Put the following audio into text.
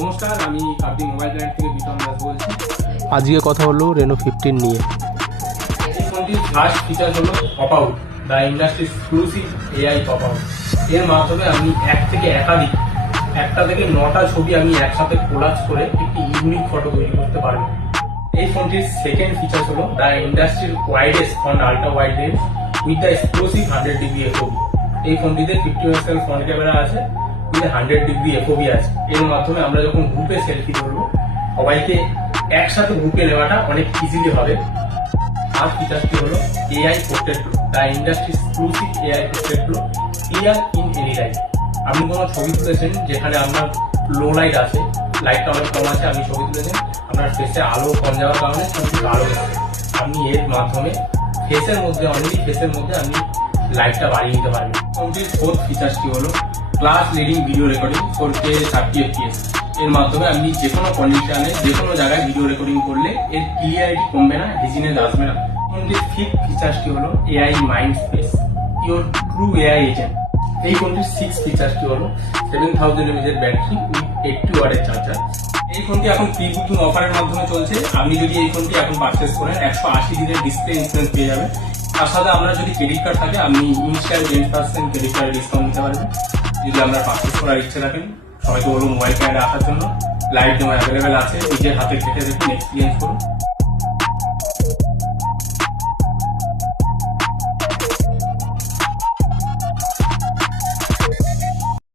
নমস্কার, আমি কাবদি mobile brand থেকে বিতম দাস বলছি। আজকে কথা হলো রেনো 15 নিয়ে। এই ফোনটির ফার্স্ট ফিচার হলো pop out, the industry exclusive AI pop out. এর মাধ্যমে আমি এক থেকে একাধিক, একটা থেকে 9টা ছবি আমি একসাথে কোলাজ করে একটি ইউনিক ফটো তৈরি করতে পারবো। এই ফোনটির সেকেন্ড ফিচার হলো দ্য ইন্ডাস্ট্রির widest front ultra wide lens with the exclusive 100 degree FOB. এই ফোনটিতে 50 মেগাপিক্সেল ফ্রন্ট ক্যামেরা আছে, 100 ডিগ্রি এফওবি আছে। এর মাধ্যমে আমরা যখন গ্রুপে সেলফি করবো, সবাইকে একসাথে গ্রুপে নেওয়াটা অনেক ইজিলি হবে। আর ফিচারটি হলো AI portrait pro, the industry exclusive AI portrait pro, clear in any light. আপনি কোনো ছবি তুলেছেন যেখানে আপনার লো লাইট আছে, লাইটটা অনেক কম আছে, আপনি ছবি তুলেছেন, আপনার ফেসে আলো কম যাওয়ার কারণে ছবিটি আলো যাচ্ছে। আপনি এর মাধ্যমে ফেসের মধ্যে আপনি লাইটটা বাড়িয়ে নিতে পারবেন। ফোনটির ফোর্থ ফিচারটি হলো class leading video recording 4K 30 FPS। এর মাধ্যমে আপনি যে কোনো কন্ডিশনে, যে কোনো জায়গায় ভিডিও রেকর্ডিং করলে এর ক্লিয়ারিটি কমবে না, হেজিনেস আসবে না। ফোনটির ফিফথ ফিচারটি হলো AI mind space, your true AI agent. এই ফোনটির সিক্স ফিচারটি হলো 7000 mAh ব্যাটারি উইথ 80 ওয়াটের চার্জার। এই ফোনটি এখন প্রি বুকিং অফারের মাধ্যমে চলছে। আপনি যদি এই ফোনটি এখন পারচেস করেন, 180 দিনের ডিসপ্লে ইন্স্যুরেন্স পেয়ে যাবেন। তার সাথে আপনার যদি ক্রেডিট কার্ড থাকে, আপনি ইনিশিয়াল 10% ক্রেডিট কার্ডে ডিসকাউন্ট নিতে পারবেন। যদি আপনার পারচেস করার ইচ্ছে রাখেন, সবাইকে বলবো মোবাইল ক্যামেরা আসার জন্য। লাইভ ডেমো অ্যাভেলেবেল আছে, নিজের হাতে ঘেটে দেখুন, এক্সপিরিয়েন্স করুন।